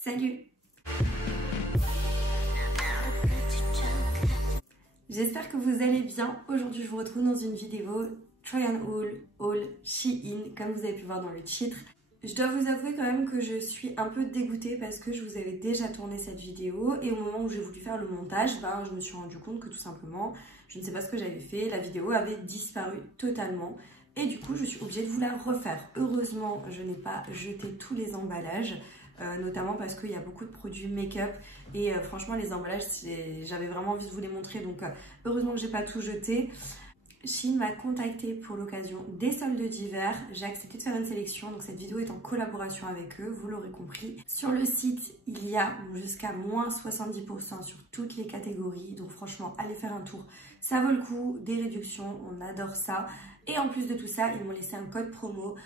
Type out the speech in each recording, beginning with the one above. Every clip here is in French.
Salut! J'espère que vous allez bien. Aujourd'hui, je vous retrouve dans une vidéo Try and Haul Shein, comme vous avez pu voir dans le titre. Je dois vous avouer quand même que je suis un peu dégoûtée parce que je vous avais déjà tourné cette vidéo et au moment où j'ai voulu faire le montage, je me suis rendu compte que tout simplement, je ne sais pas ce que j'avais fait, la vidéo avait disparu totalement et du coup, je suis obligée de vous la refaire. Heureusement, je n'ai pas jeté tous les emballages. Notamment parce qu'il y a beaucoup de produits make-up et franchement les emballages j'avais vraiment envie de vous les montrer, donc heureusement que j'ai pas tout jeté. Shein m'a contacté pour l'occasion des soldes d'hiver, j'ai accepté de faire une sélection, donc cette vidéo est en collaboration avec eux, vous l'aurez compris. Sur le site il y a jusqu'à moins 70% sur toutes les catégories, donc franchement allez faire un tour, ça vaut le coup, des réductions, on adore ça. Et en plus de tout ça, ils m'ont laissé un code promo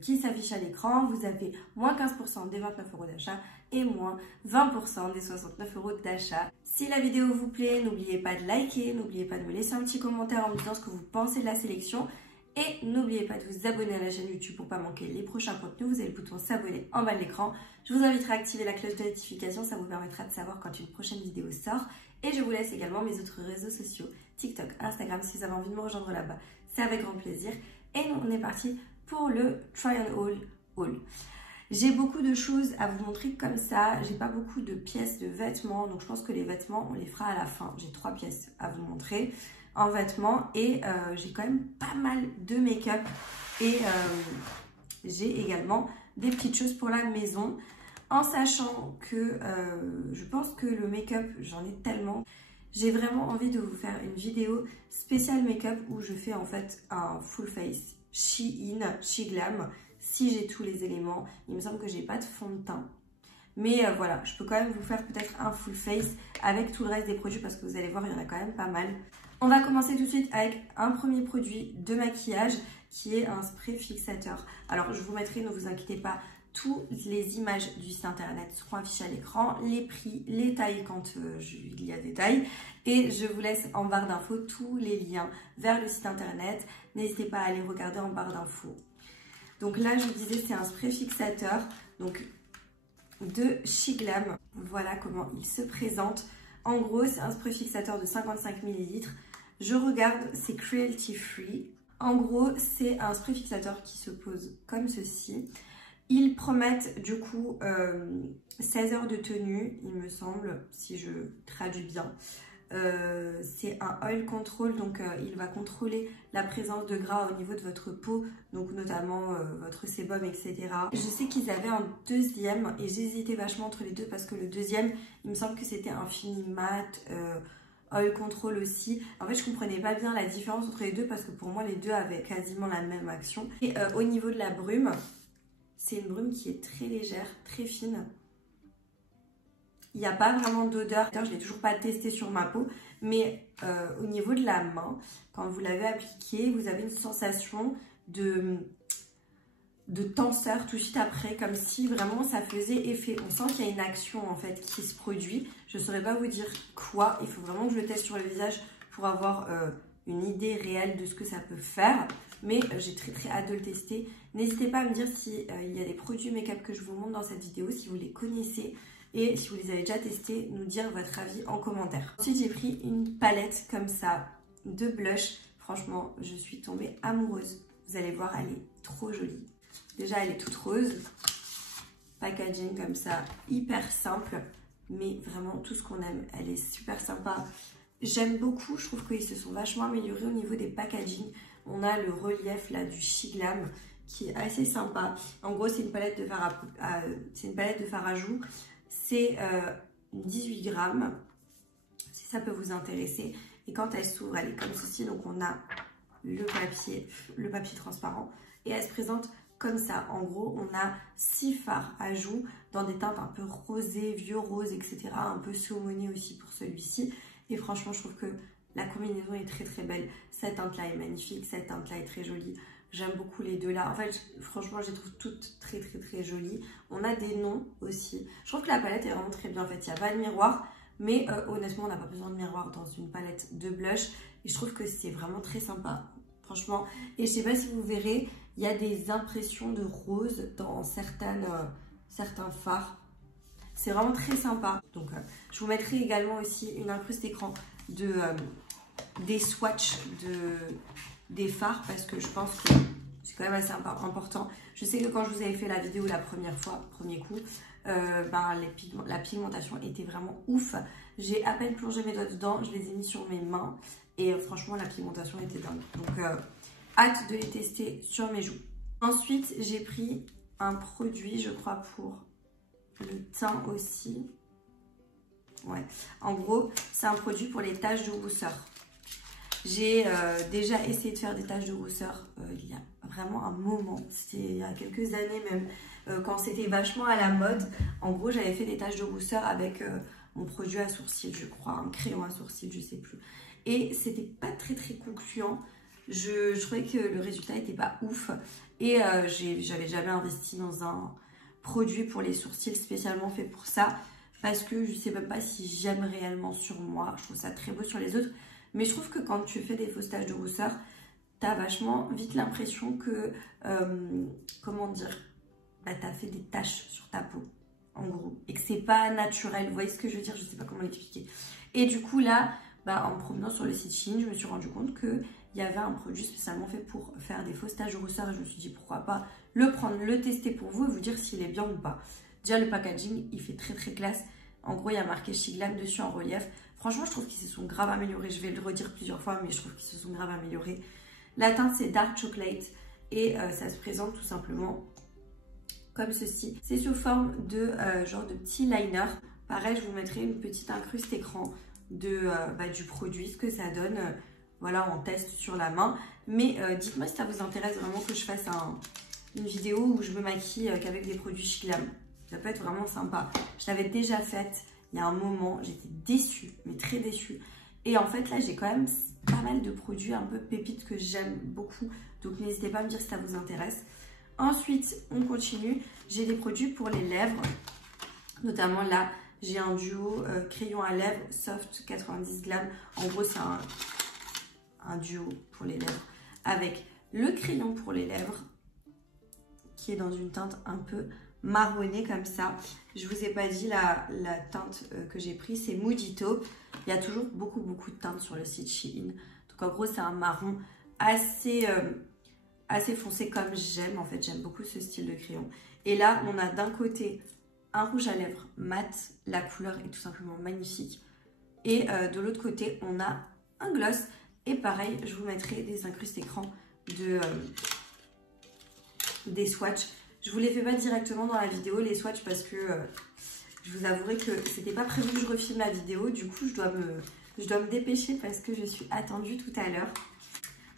qui s'affiche à l'écran. Vous avez moins 15% des 29 € d'achat et moins 20% des 69 € d'achat. Si la vidéo vous plaît, n'oubliez pas de liker, n'oubliez pas de me laisser un petit commentaire en me disant ce que vous pensez de la sélection et n'oubliez pas de vous abonner à la chaîne YouTube pour ne pas manquer les prochains contenus. Vous avez le bouton s'abonner en bas de l'écran. Je vous inviterai à activer la cloche de notification, ça vous permettra de savoir quand une prochaine vidéo sort. Et je vous laisse également mes autres réseaux sociaux, TikTok, Instagram, si vous avez envie de me rejoindre là-bas, c'est avec grand plaisir. Et nous, on est parti pour le Try and Haul. J'ai beaucoup de choses à vous montrer comme ça, j'ai pas beaucoup de pièces de vêtements, donc je pense que les vêtements on les fera à la fin. J'ai 3 pièces à vous montrer en vêtements et j'ai quand même pas mal de make-up et j'ai également des petites choses pour la maison, en sachant que je pense que le make-up j'en ai tellement. J'ai vraiment envie de vous faire une vidéo spéciale make-up où je fais en fait un full face Shein, Sheglam, si j'ai tous les éléments. Il me semble que j'ai pas de fond de teint. Mais voilà, je peux quand même vous faire peut-être un full face avec tout le reste des produits parce que vous allez voir, il y en a quand même pas mal. On va commencer tout de suite avec un premier produit de maquillage qui est un spray fixateur. Alors je vous mettrai, ne vous inquiétez pas, toutes les images du site internet seront affichées à l'écran, les prix, les tailles quand il y a des tailles. Et je vous laisse en barre d'infos tous les liens vers le site internet. N'hésitez pas à aller regarder en barre d'infos. Donc là, je vous disais, c'est un spray fixateur donc de Sheglam. Voilà comment il se présente. En gros, c'est un spray fixateur de 55 ml. Je regarde, c'est cruelty free. En gros, c'est un spray fixateur qui se pose comme ceci. Ils promettent du coup 16 heures de tenue, il me semble, si je traduis bien. C'est un oil control, donc il va contrôler la présence de gras au niveau de votre peau, donc notamment votre sébum, etc. Je sais qu'ils avaient un deuxième et j'hésitais vachement entre les deux parce que le deuxième, il me semble que c'était un fini mat, oil control aussi. En fait, je comprenais pas bien la différence entre les deux parce que pour moi, les deux avaient quasiment la même action. Et au niveau de la brume, c'est une brume qui est très légère, très fine. Il n'y a pas vraiment d'odeur. Je ne l'ai toujours pas testé sur ma peau. Mais au niveau de la main, quand vous l'avez appliqué, vous avez une sensation de tenseur tout de suite après. Comme si vraiment ça faisait effet. On sent qu'il y a une action en fait qui se produit. Je ne saurais pas vous dire quoi. Il faut vraiment que je le teste sur le visage pour avoir une idée réelle de ce que ça peut faire. Mais j'ai très hâte de le tester. N'hésitez pas à me dire s'il y a des produits make-up que je vous montre dans cette vidéo, si vous les connaissez et si vous les avez déjà testés, nous dire votre avis en commentaire. Ensuite, j'ai pris une palette comme ça de blush. Franchement, je suis tombée amoureuse. Vous allez voir, elle est trop jolie. Déjà, elle est toute rose. Packaging comme ça, hyper simple, mais vraiment tout ce qu'on aime. Elle est super sympa. J'aime beaucoup, je trouve qu'ils se sont vachement améliorés au niveau des packaging. On a le relief là du Sheglam qui est assez sympa. En gros, c'est une palette de fard à joues. C'est 18 grammes, si ça peut vous intéresser. Et quand elle s'ouvre, elle est comme ceci. Donc on a le papier transparent et elle se présente comme ça. En gros, on a 6 fards à joues dans des teintes un peu rosées, vieux rose, etc. Un peu saumoné aussi pour celui-ci. Et franchement, je trouve que la combinaison est très belle. Cette teinte-là est magnifique, cette teinte-là est très jolie. J'aime beaucoup les deux là. En fait, franchement, je les trouve toutes très jolies. On a des noms aussi. Je trouve que la palette est vraiment très bien faite. Il n'y a pas de miroir, mais honnêtement, on n'a pas besoin de miroir dans une palette de blush. Et je trouve que c'est vraiment très sympa, franchement. Et je sais pas si vous verrez, il y a des impressions de rose dans certains fards. C'est vraiment très sympa. Donc je vous mettrai également aussi une incruste écran des swatchs des fards parce que je pense que c'est quand même assez important. Je sais que quand je vous avais fait la vidéo la première fois, premier coup, la pigmentation était vraiment ouf. J'ai à peine plongé mes doigts dedans, je les ai mis sur mes mains et franchement la pigmentation était dingue. Donc hâte de les tester sur mes joues. Ensuite j'ai pris un produit, je crois, pour le teint aussi. Ouais, en gros c'est un produit pour les taches de rousseur. J'ai déjà essayé de faire des taches de rousseur il y a vraiment un moment, c'était il y a quelques années même, quand c'était vachement à la mode. En gros j'avais fait des taches de rousseur avec mon produit à sourcils, je crois, un crayon à sourcils, je sais plus. Et c'était pas très concluant, je trouvais que le résultat était pas ouf. Et j'avais jamais investi dans un produit pour les sourcils spécialement fait pour ça. Parce que je sais même pas si j'aime réellement sur moi, je trouve ça très beau sur les autres. Mais je trouve que quand tu fais des fausses taches de rousseur, t'as vachement vite l'impression que, comment dire, t'as fait des taches sur ta peau, en gros. Et que c'est pas naturel, vous voyez ce que je veux dire, je sais pas comment l'expliquer. Et du coup là, en me promenant sur le site Shein, je me suis rendu compte qu'il y avait un produit spécialement fait pour faire des fausses taches de rousseur. Et je me suis dit pourquoi pas le prendre, le tester pour vous et vous dire s'il est bien ou pas. Déjà le packaging, il fait très classe. En gros, il y a marqué Shiglam dessus en relief. Franchement, je trouve qu'ils se sont grave améliorés. Je vais le redire plusieurs fois, mais je trouve qu'ils se sont grave améliorés. La teinte, c'est Dark Chocolate et ça se présente tout simplement comme ceci. C'est sous forme de genre de petit liner. Pareil, je vous mettrai une petite incruste écran du produit, ce que ça donne voilà, en test sur la main. Mais dites-moi si ça vous intéresse vraiment que je fasse une vidéo où je me maquille qu'avec des produits Shiglam. Ça peut être vraiment sympa. Je l'avais déjà faite il y a un moment, j'étais déçue, mais très déçue. Et en fait là j'ai quand même pas mal de produits un peu pépites que j'aime beaucoup. Donc n'hésitez pas à me dire si ça vous intéresse. Ensuite on continue, j'ai des produits pour les lèvres. Notamment là j'ai un duo crayon à lèvres Soft 90 Glam. En gros c'est un duo pour les lèvres avec le crayon pour les lèvres qui est dans une teinte un peu marronné comme ça. Je vous ai pas dit la teinte que j'ai pris, c'est Moody Taupe. Il y a toujours beaucoup de teintes sur le site Shein. Donc en gros c'est un marron assez foncé comme j'aime. En fait j'aime beaucoup ce style de crayon. Et là on a d'un côté un rouge à lèvres mat. La couleur est tout simplement magnifique. Et de l'autre côté on a un gloss. Et pareil je vous mettrai des incrustes écran des swatchs. Je vous les fais pas directement dans la vidéo, les swatchs, parce que je vous avouerai que c'était pas prévu que je refilme la vidéo. Du coup, je dois me dépêcher parce que je suis attendue tout à l'heure.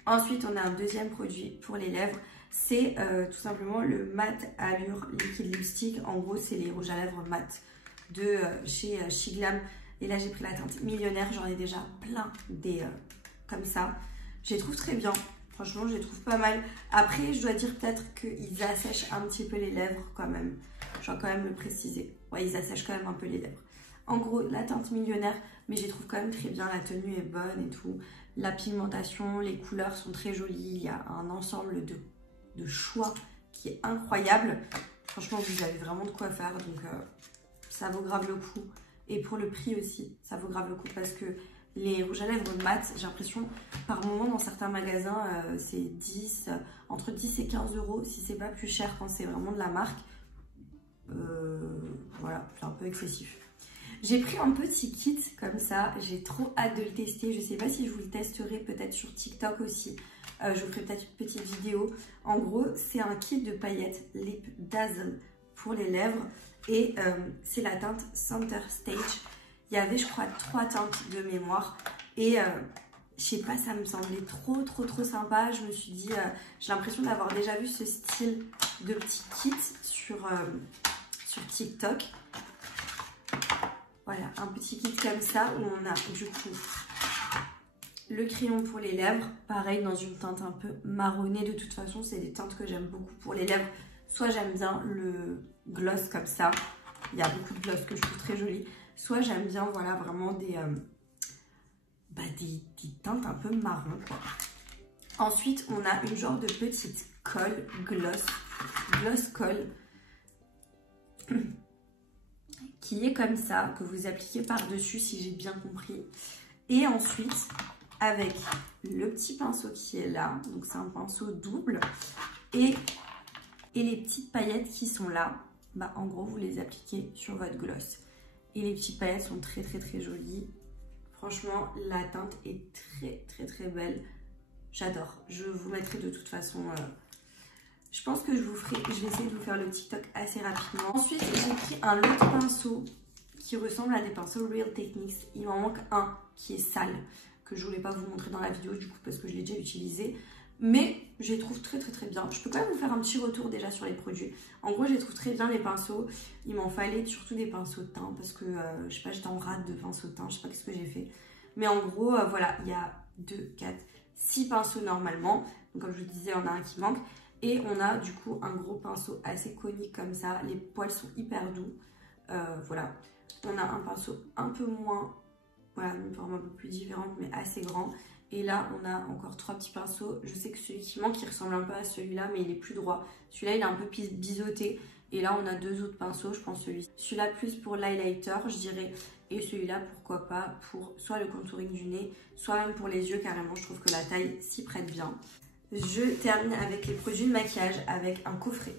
Ensuite, on a un deuxième produit pour les lèvres. C'est tout simplement le Matte Allure Liquid Lipstick. En gros, c'est les rouges à lèvres mat de chez Shiglam. Et là, j'ai pris la teinte Millionnaire. J'en ai déjà plein des comme ça. Je les trouve très bien. Franchement, je les trouve pas mal. Après, je dois dire peut-être qu'ils assèchent un petit peu les lèvres quand même. Je dois quand même le préciser. Ouais, ils assèchent quand même un peu les lèvres. En gros, la teinte Millionnaire, mais je les trouve quand même très bien. La tenue est bonne et tout. La pigmentation, les couleurs sont très jolies. Il y a un ensemble de choix qui est incroyable. Franchement, vous avez vraiment de quoi faire. Donc, ça vaut grave le coup. Et pour le prix aussi, ça vaut grave le coup parce que les rouges à lèvres mat, j'ai l'impression, par moment dans certains magasins, c'est entre 10 et 15 euros, si c'est pas plus cher quand c'est vraiment de la marque. Voilà, c'est un peu excessif. J'ai pris un petit kit comme ça, j'ai trop hâte de le tester. Je sais pas si je vous le testerai, peut-être sur TikTok aussi. Je vous ferai peut-être une petite vidéo. En gros, c'est un kit de paillettes Lip Dazzle pour les lèvres. Et c'est la teinte Center Stage. Il y avait, je crois, 3 teintes de mémoire. Et je sais pas, ça me semblait trop sympa. Je me suis dit, j'ai l'impression d'avoir déjà vu ce style de petit kit sur TikTok. Voilà, un petit kit comme ça où on a du coup le crayon pour les lèvres. Pareil, dans une teinte un peu marronnée. De toute façon, c'est des teintes que j'aime beaucoup pour les lèvres. Soit j'aime bien le gloss comme ça. Il y a beaucoup de gloss que je trouve très joli. Soit j'aime bien, voilà, vraiment des teintes un peu marron, quoi. Ensuite, on a une genre de petite colle gloss colle qui est comme ça, que vous appliquez par-dessus si j'ai bien compris. Et ensuite, avec le petit pinceau qui est là, donc c'est un pinceau double, et les petites paillettes qui sont là, bah en gros vous les appliquez sur votre gloss. Et les petites paillettes sont très très très jolies. Franchement, la teinte est très très très belle. J'adore. Je vous mettrai de toute façon... je pense que je vais essayer de vous faire le TikTok assez rapidement. Ensuite, j'ai pris un autre pinceau qui ressemble à des pinceaux Real Techniques. Il m'en manque un qui est sale, que je voulais pas vous montrer dans la vidéo du coup parce que je l'ai déjà utilisé. Mais je les trouve très très très bien. Je peux quand même vous faire un petit retour déjà sur les produits. En gros, je les trouve très bien les pinceaux. Il m'en fallait surtout des pinceaux de teint parce que je sais pas, j'étais en rate de pinceaux de teint. Je sais pas ce que j'ai fait. Mais en gros, voilà, il y a 2, 4, 6 pinceaux normalement. Donc comme je vous disais, on a un qui manque. Et on a du coup un gros pinceau assez conique comme ça. Les poils sont hyper doux. Voilà. On a un pinceau un peu moins, voilà, une forme un peu plus différente mais assez grand. Et là, on a encore 3 petits pinceaux. Je sais que celui qui manque, il ressemble un peu à celui-là, mais il est plus droit. Celui-là, il est un peu biseauté. Et là, on a 2 autres pinceaux, je pense celui-là plus pour l'highlighter, je dirais. Et celui-là, pourquoi pas, pour soit le contouring du nez, soit même pour les yeux, carrément. Je trouve que la taille s'y prête bien. Je termine avec les produits de maquillage, avec un coffret.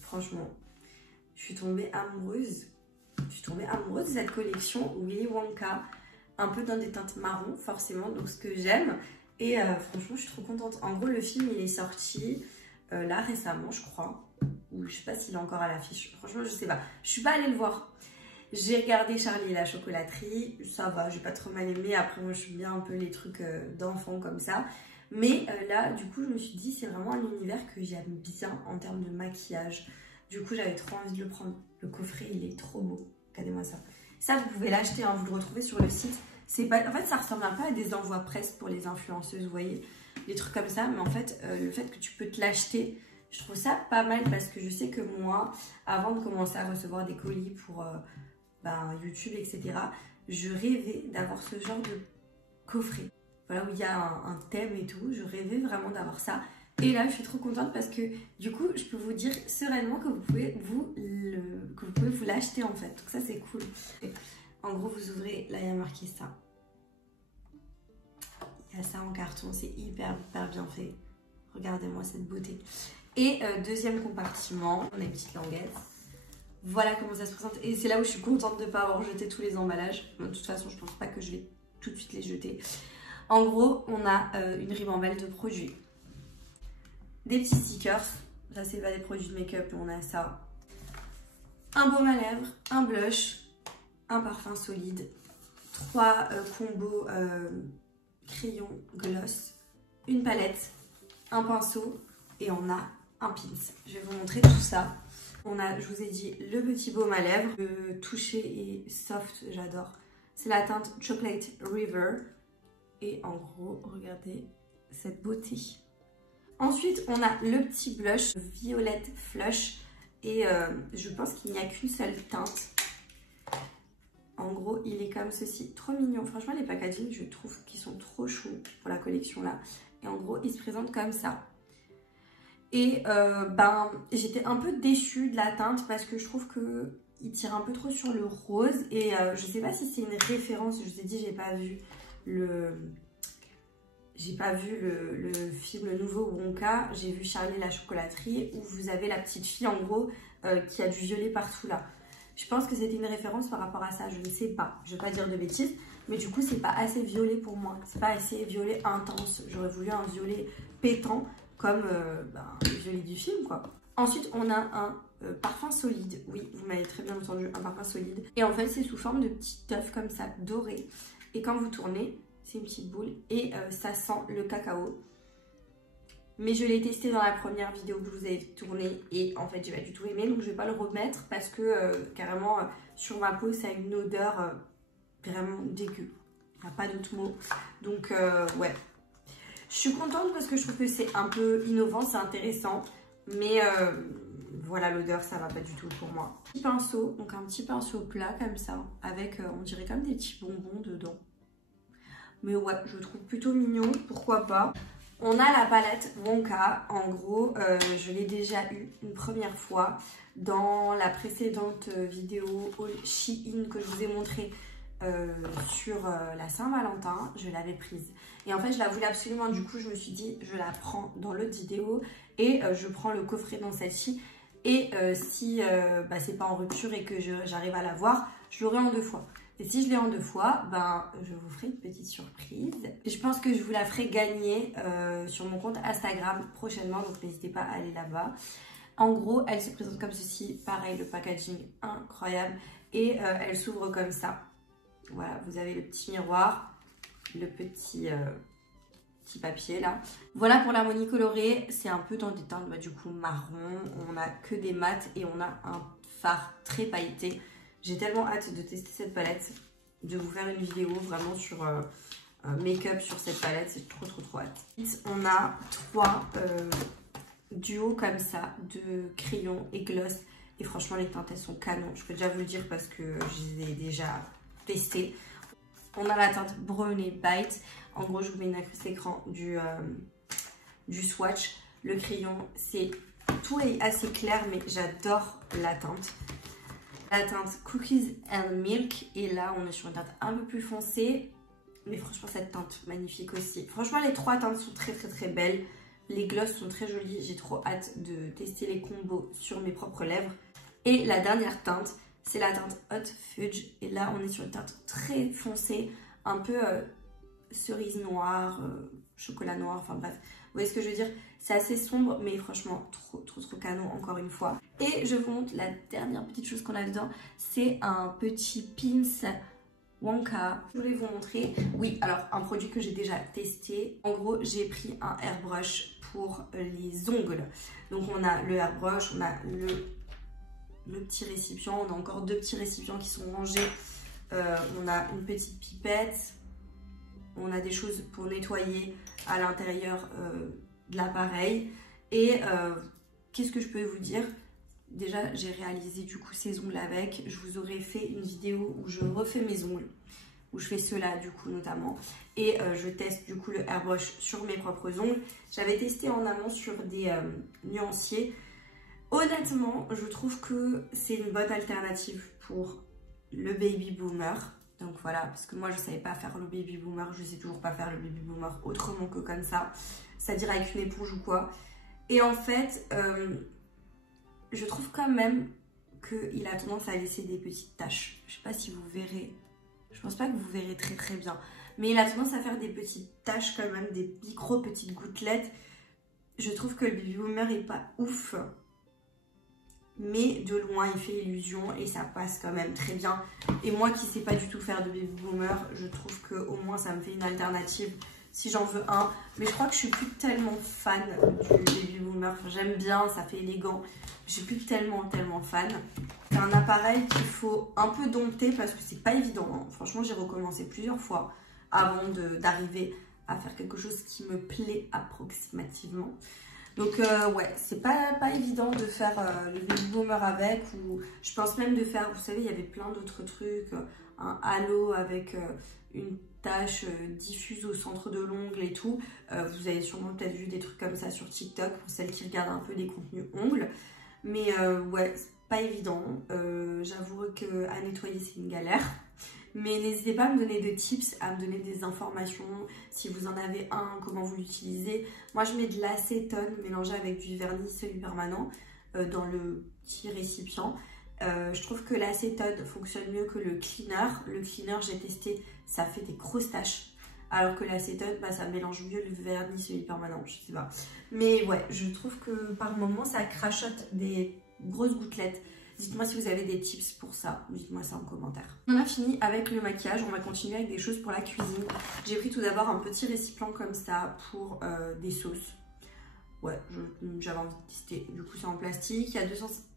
Franchement, je suis tombée amoureuse. Je suis tombée amoureuse de cette collection Willy Wonka. Un peu dans des teintes marron forcément, donc ce que j'aime. Et franchement, je suis trop contente. En gros, le film, il est sorti là récemment, je crois. Ou je sais pas s'il est encore à l'affiche. Franchement, je sais pas. Je suis pas allée le voir. J'ai regardé Charlie et la chocolaterie. Ça va, j'ai pas trop mal aimé. Après, moi, je suis bien un peu les trucs d'enfants comme ça. Mais là, du coup, je me suis dit, c'est vraiment un univers que j'aime bien en termes de maquillage. Du coup, j'avais trop envie de le prendre. Le coffret, il est trop beau. Regardez-moi ça. Ça, vous pouvez l'acheter, hein, vous le retrouvez sur le site. Pas... En fait, ça ressemble un peu à des envois presse pour les influenceuses, vous voyez, des trucs comme ça. Mais en fait, le fait que tu peux te l'acheter, je trouve ça pas mal parce que je sais que moi, avant de commencer à recevoir des colis pour YouTube, etc., je rêvais d'avoir ce genre de coffret. Voilà, où il y a un thème et tout. Je rêvais vraiment d'avoir ça. Et là, je suis trop contente parce que du coup, je peux vous dire sereinement que vous pouvez vous l'acheter en fait. Donc ça, c'est cool. Et en gros, vous ouvrez, là, il y a marqué ça. Il y a ça en carton, c'est hyper bien fait. Regardez-moi cette beauté. Et deuxième compartiment, on a une petite languette. Voilà comment ça se présente. Et c'est là où je suis contente de ne pas avoir jeté tous les emballages. De toute façon, je pense pas que je vais tout de suite les jeter. En gros, on a une ribambelle de produits. Des petits stickers. Ça, c'est pas des produits de make-up, on a ça. Un baume à lèvres, un blush, un parfum solide, 3 combos crayon gloss, une palette, un pinceau et on a un pins. Je vais vous montrer tout ça. On a, je vous ai dit, le petit baume à lèvres. Le toucher est soft, j'adore. C'est la teinte Chocolate River. Et en gros, regardez cette beauté. Ensuite, on a le petit blush Violette Flush. Et je pense qu'il n'y a qu'une seule teinte. En gros, il est comme ceci, trop mignon. Franchement, les packaging, je trouve qu'ils sont trop choux pour la collection là. Et en gros, il se présente comme ça. Et j'étais un peu déçue de la teinte parce que je trouve qu'il tire un peu trop sur le rose. Et je sais pas si c'est une référence. Je vous ai dit, j'ai pas vu le film, le nouveau Wonka. J'ai vu Charlie et la chocolaterie où vous avez la petite fille en gros qui a du violet partout là. Je pense que c'était une référence par rapport à ça, je ne sais pas, je vais pas dire de bêtises, mais du coup c'est pas assez violet pour moi, c'est pas assez violet intense. J'aurais voulu un violet pétant comme le violet du film quoi. Ensuite on a un parfum solide, oui vous m'avez très bien entendu, un parfum solide. Et en fait c'est sous forme de petite œuf comme ça, doré. Et quand vous tournez, c'est une petite boule et ça sent le cacao. Mais je l'ai testé dans la première vidéo que je vous ai tournée et en fait j'ai pas du tout aimé, donc je vais pas le remettre parce que carrément sur ma peau ça a une odeur vraiment dégueu. Il n'y a pas d'autre mot. Donc ouais. Je suis contente parce que je trouve que c'est un peu innovant, c'est intéressant. Mais voilà, l'odeur ça va pas du tout pour moi. Petit pinceau, donc un petit pinceau plat comme ça, avec on dirait comme des petits bonbons dedans. Mais ouais, je trouve plutôt mignon, pourquoi pas. On a la palette Wonka. En gros, je l'ai déjà eu une première fois dans la précédente vidéo haul Shein que je vous ai montré sur la Saint-Valentin. Je l'avais prise. Et en fait, je la voulais absolument. Du coup, je me suis dit, je la prends dans l'autre vidéo et je prends le coffret dans celle-ci. Et si c'est pas en rupture et que j'arrive à l'avoir, je l'aurai en 2 fois. Et si je l'ai en 2 fois, je vous ferai une petite surprise. Et je pense que je vous la ferai gagner sur mon compte Instagram prochainement. Donc n'hésitez pas à aller là-bas. En gros, elle se présente comme ceci. Pareil, le packaging incroyable. Et elle s'ouvre comme ça. Voilà, vous avez le petit miroir, le petit papier là. Voilà pour l'harmonie colorée. C'est un peu dans des teintes du coup marron. On n'a que des mats et on a un fard très pailleté. J'ai tellement hâte de tester cette palette, de vous faire une vidéo vraiment sur make-up sur cette palette, c'est trop hâte. On a 3 duos comme ça de crayons et gloss et franchement les teintes elles sont canon. Je peux déjà vous le dire parce que je les ai déjà testées. On a la teinte Brownie Bite. En gros je vous mets une accuse écran du swatch. Le crayon tout est assez clair mais j'adore la teinte. La teinte Cookies and Milk et là on est sur une teinte un peu plus foncée mais franchement cette teinte magnifique aussi. Franchement les 3 teintes sont très belles, les glosses sont très jolies, j'ai trop hâte de tester les combos sur mes propres lèvres. Et la dernière teinte c'est la teinte Hot Fudge et là on est sur une teinte très foncée, un peu cerise noire, chocolat noir, enfin bref, vous voyez ce que je veux dire. C'est assez sombre mais franchement trop canon encore une fois. Et je vous montre la dernière petite chose qu'on a dedans, c'est un petit Pins Wonka. Je voulais vous montrer, oui alors un produit que j'ai déjà testé. En gros j'ai pris un airbrush pour les ongles. Donc on a le airbrush, on a le petit récipient, on a encore 2 petits récipients qui sont rangés. On a une petite pipette, on a des choses pour nettoyer à l'intérieur de l'appareil. Et qu'est-ce que je peux vous dire? Déjà j'ai réalisé du coup ces ongles avec. Je vous aurais fait une vidéo où je refais mes ongles, où je fais cela du coup notamment. Et je teste du coup le airbrush sur mes propres ongles. J'avais testé en amont sur des nuanciers. Honnêtement je trouve que c'est une bonne alternative pour le baby boomer. Donc voilà, parce que moi je savais pas faire le baby boomer, je sais toujours pas faire le baby boomer autrement que comme ça, c'est-à-dire avec une éponge ou quoi. Et en fait, je trouve quand même qu'il a tendance à laisser des petites taches. Je sais pas si vous verrez, je pense pas que vous verrez très bien, mais il a tendance à faire des petites taches quand même, des micro petites gouttelettes. Je trouve que le baby boomer est pas ouf. Mais de loin il fait illusion et ça passe quand même très bien. Et moi qui sais pas du tout faire de baby boomer, je trouve que au moins ça me fait une alternative si j'en veux un. Mais je crois que je suis plus tellement fan du baby boomer. Enfin, j'aime bien, ça fait élégant. Je suis plus tellement fan. C'est un appareil qu'il faut un peu dompter parce que c'est pas évident, hein. Franchement j'ai recommencé plusieurs fois avant d'arriver à faire quelque chose qui me plaît approximativement. Donc ouais, c'est pas évident de faire le baby boomer avec, ou je pense même de faire, vous savez, il y avait plein d'autres trucs, un halo avec une tache diffuse au centre de l'ongle et tout. Vous avez sûrement peut-être vu des trucs comme ça sur TikTok pour celles qui regardent un peu les contenus ongles. Mais ouais, c'est pas évident. J'avoue qu'à nettoyer c'est une galère. Mais n'hésitez pas à me donner des tips, à me donner des informations, si vous en avez un, comment vous l'utilisez. Moi je mets de l'acétone mélangé avec du vernis semi-permanent dans le petit récipient. Je trouve que l'acétone fonctionne mieux que le cleaner. Le cleaner j'ai testé, ça fait des grosses taches. Alors que l'acétone, ça mélange mieux le vernis semi-permanent, je sais pas. Mais ouais, je trouve que par moment ça crachote des grosses gouttelettes. Dites-moi si vous avez des tips pour ça, dites-moi ça en commentaire. On a fini avec le maquillage, on va continuer avec des choses pour la cuisine. J'ai pris tout d'abord un petit récipient comme ça pour des sauces. Ouais, j'avais envie de tester. Du coup c'est en plastique, il y a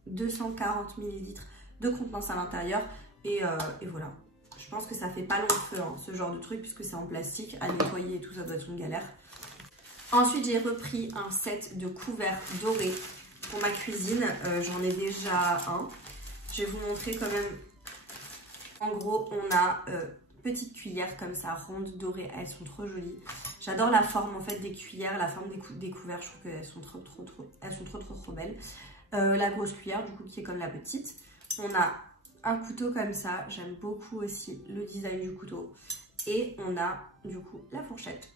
240 ml de contenance à l'intérieur et voilà. Je pense que ça fait pas long feu hein, ce genre de truc puisque c'est en plastique, à nettoyer et tout ça doit être une galère. Ensuite j'ai repris un set de couverts dorés. Pour ma cuisine, j'en ai déjà un. Je vais vous montrer quand même. En gros, on a petite cuillère comme ça, ronde, dorée. Elles sont trop jolies. J'adore la forme en fait des cuillères, la forme des couverts, je trouve qu'elles sont trop belles. La grosse cuillère du coup qui est comme la petite. On a un couteau comme ça, j'aime beaucoup aussi le design du couteau. Et on a du coup la fourchette,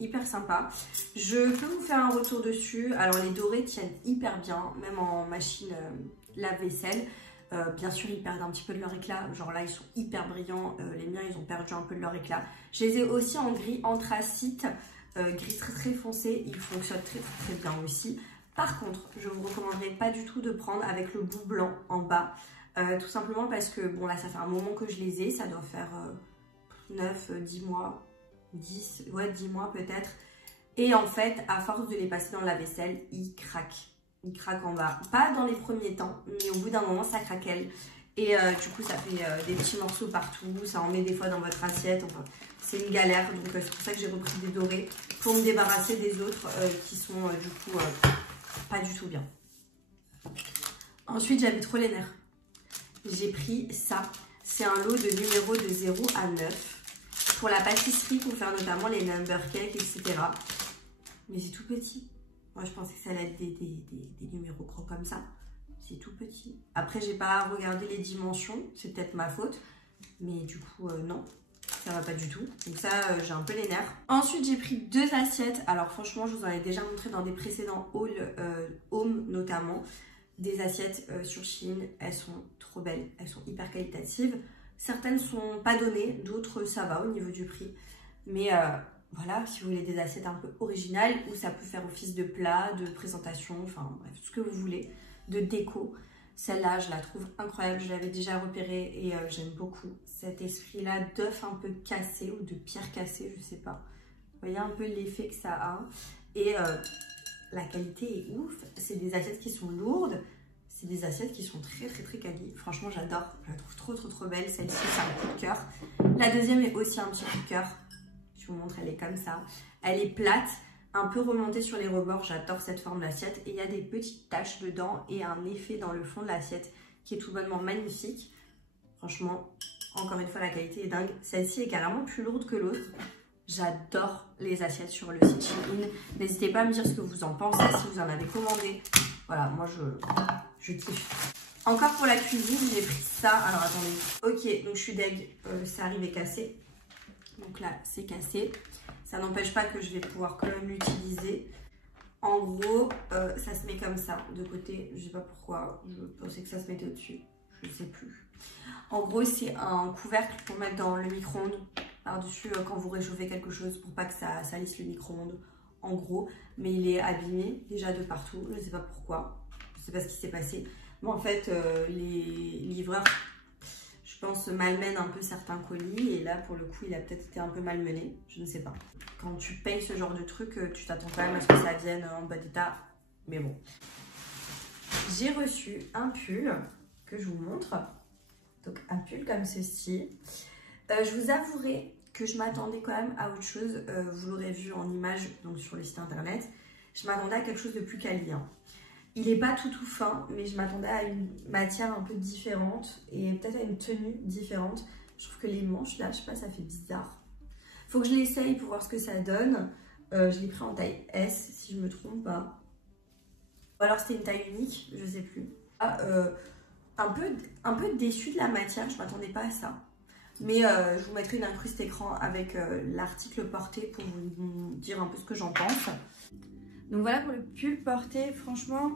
hyper sympa. Je peux vous faire un retour dessus. Alors les dorés tiennent hyper bien, même en machine lave-vaisselle. Bien sûr ils perdent un petit peu de leur éclat, genre là ils sont hyper brillants, les miens ils ont perdu un peu de leur éclat. Je les ai aussi en gris anthracite, gris très foncé, ils fonctionnent très bien aussi. Par contre je vous recommanderais pas du tout de prendre avec le bout blanc en bas, tout simplement parce que bon là ça fait un moment que je les ai, ça doit faire 9, 10 mois, 10 mois peut-être. Et en fait à force de les passer dans la vaisselle, ils craquent. Il craque en bas, pas dans les premiers temps, mais au bout d'un moment ça craquelle et du coup ça fait des petits morceaux partout, ça en met des fois dans votre assiette, enfin c'est une galère, donc c'est pour ça que j'ai repris des dorés pour me débarrasser des autres qui sont du coup pas du tout bien. Ensuite j'aime trop les nerfs, j'ai pris ça, c'est un lot de numéros de 0 à 9 pour la pâtisserie, pour faire notamment les number cakes etc. Mais c'est tout petit. Moi, je pensais que ça allait être des numéros gros comme ça. C'est tout petit. Après, j'ai pas regardé les dimensions. C'est peut-être ma faute. Mais du coup, non. Ça va pas du tout. Donc ça, j'ai un peu les nerfs. Ensuite, j'ai pris 2 assiettes. Alors franchement, je vous en ai déjà montré dans des précédents hauls, home notamment. Des assiettes sur Shein. Elles sont trop belles. Elles sont hyper qualitatives. Certaines sont pas données. D'autres, ça va au niveau du prix. Mais... voilà, si vous voulez des assiettes un peu originales où ça peut faire office de plat, de présentation, enfin bref, tout ce que vous voulez, de déco. Celle-là, je la trouve incroyable, je l'avais déjà repérée et j'aime beaucoup cet esprit-là d'œuf un peu cassé ou de pierre cassée, je sais pas. Vous voyez un peu l'effet que ça a. Et la qualité est ouf, c'est des assiettes qui sont lourdes, c'est des assiettes qui sont très quali. Franchement, j'adore, je la trouve trop belle. Celle-ci, c'est un coup de cœur. La deuxième est aussi un petit coup de cœur. Je vous montre, elle est comme ça. Elle est plate, un peu remontée sur les rebords. J'adore cette forme d'assiette. Et il y a des petites taches dedans et un effet dans le fond de l'assiette qui est tout bonnement magnifique. Franchement, encore une fois, la qualité est dingue. Celle-ci est carrément plus lourde que l'autre. J'adore les assiettes sur le site Shein. N'hésitez pas à me dire ce que vous en pensez, si vous en avez commandé. Voilà, moi je kiffe. Encore pour la cuisine, j'ai pris ça. Alors attendez. Ok, donc je suis deg. Ça arrivait cassé. Donc là, c'est cassé. Ça n'empêche pas que je vais pouvoir quand même l'utiliser. En gros, ça se met comme ça, de côté. Je ne sais pas pourquoi. Je pensais que ça se mettait au-dessus. Je ne sais plus. En gros, c'est un couvercle pour mettre dans le micro-ondes. Par-dessus, quand vous réchauffez quelque chose, pour pas que ça salisse le micro-ondes. En gros. Mais il est abîmé déjà de partout. Je ne sais pas pourquoi. Je ne sais pas ce qui s'est passé. Mais en fait, les livreurs... je pense, malmène un peu certains colis et là pour le coup il a peut-être été un peu malmené, je ne sais pas. Quand tu payes ce genre de truc, tu t'attends quand même à ce que ça vienne en bas d'état, mais bon. J'ai reçu un pull que je vous montre, donc un pull comme ceci. Je vous avouerai que je m'attendais quand même à autre chose, vous l'aurez vu en image donc sur le site internet, je m'attendais à quelque chose de plus quali, hein. Il n'est pas tout fin, mais je m'attendais à une matière un peu différente et peut-être à une tenue différente. Je trouve que les manches là, je sais pas, ça fait bizarre. Faut que je l'essaye pour voir ce que ça donne. Je l'ai pris en taille S, si je me trompe pas. Ou alors c'était une taille unique, je sais plus. Un peu déçue de la matière, je m'attendais pas à ça. Mais je vous mettrai une incruste écran avec l'article porté pour vous dire un peu ce que j'en pense. Donc voilà pour le pull porté, franchement,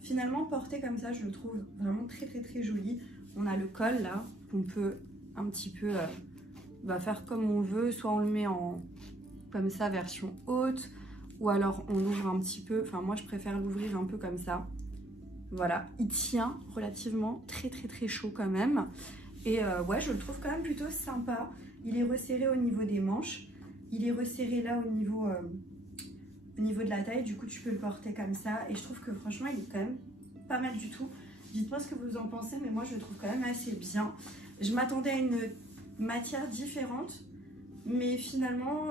finalement porté comme ça, je le trouve vraiment très joli. On a le col là, qu'on peut un petit peu faire comme on veut, soit on le met en comme ça version haute, ou alors on l'ouvre un petit peu, enfin moi je préfère l'ouvrir un peu comme ça. Voilà, il tient relativement très chaud quand même. Et ouais, je le trouve quand même plutôt sympa. Il est resserré au niveau des manches, il est resserré là au niveau de la taille, du coup tu peux le porter comme ça et je trouve que franchement il est quand même pas mal du tout. Dites-moi ce que vous en pensez, mais moi je le trouve quand même assez bien. Je m'attendais à une matière différente, mais finalement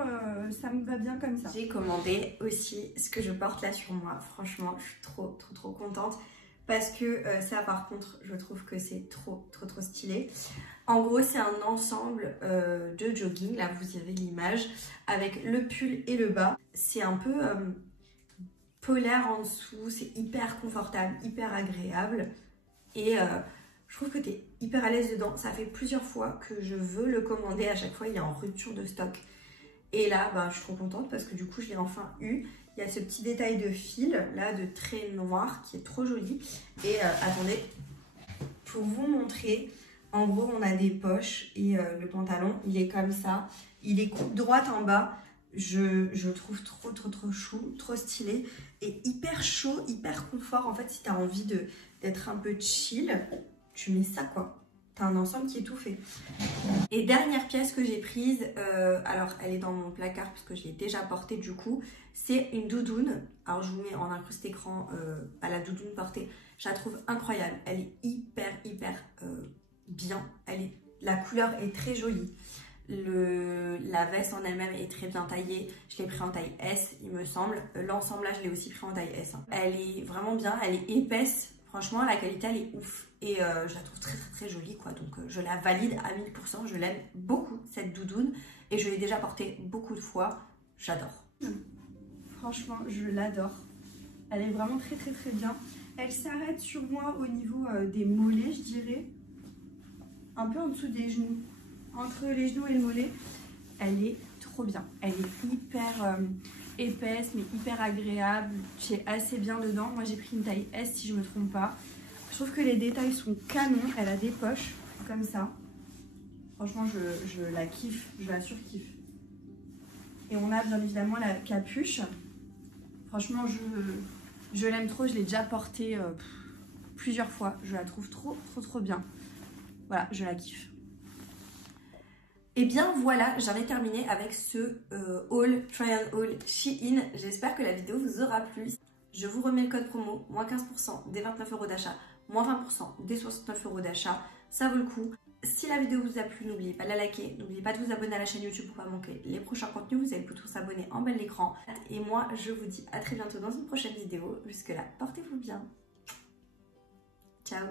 ça me va bien comme ça. J'ai commandé aussi ce que je porte là sur moi, franchement je suis trop contente parce que ça par contre je trouve que c'est trop stylé. En gros, c'est un ensemble de jogging, là vous avez l'image, avec le pull et le bas. C'est un peu polaire en dessous, c'est hyper confortable, hyper agréable. Et je trouve que tu es hyper à l'aise dedans. Ça fait plusieurs fois que je veux le commander, à chaque fois il est en rupture de stock. Et là, je suis trop contente parce que du coup je l'ai enfin eu. Il y a ce petit détail de fil, là, de trait noir qui est trop joli. Et attendez, pour vous montrer... En gros, on a des poches et le pantalon, il est comme ça. Il est coupe droite en bas. Je trouve trop chou, trop stylé et hyper chaud, hyper confort. En fait, si tu as envie d'être un peu chill, tu mets ça quoi. Tu as un ensemble qui est tout fait. Et dernière pièce que j'ai prise, alors elle est dans mon placard parce que je l'ai déjà portée du coup, c'est une doudoune. Alors je vous mets en incrusté écran à la doudoune portée. Je la trouve incroyable. Elle est hyper bien, la couleur est très jolie, la veste en elle-même est très bien taillée, je l'ai pris en taille S il me semble, l'ensemblage je l'ai aussi pris en taille S, hein. Elle est vraiment bien, elle est épaisse, franchement la qualité elle est ouf et je la trouve très jolie quoi, donc je la valide à 1000%, je l'aime beaucoup cette doudoune et je l'ai déjà portée beaucoup de fois, j'adore. Franchement je l'adore, elle est vraiment très bien, elle s'arrête sur moi au niveau des mollets je dirais, un peu en dessous des genoux, entre les genoux et le mollet. Elle est trop bien, elle est hyper épaisse mais hyper agréable, tu es assez bien dedans. Moi j'ai pris une taille S si je me trompe pas. Je trouve que les détails sont canons, elle a des poches comme ça, franchement je la kiffe, je la surkiffe. Et on a bien évidemment la capuche, franchement je l'aime trop, je l'ai déjà portée plusieurs fois, je la trouve trop bien. Voilà, je la kiffe. Et bien voilà, j'en ai terminé avec ce haul, try and haul Shein. J'espère que la vidéo vous aura plu. Je vous remets le code promo, moins 15% des 29 € d'achat, moins 20% des 69 € d'achat. Ça vaut le coup. Si la vidéo vous a plu, n'oubliez pas de la liker. N'oubliez pas de vous abonner à la chaîne YouTube pour ne pas manquer les prochains contenus. Vous avez le bouton s'abonner en bas de l'écran. Et moi, je vous dis à très bientôt dans une prochaine vidéo. Jusque là, portez-vous bien. Ciao.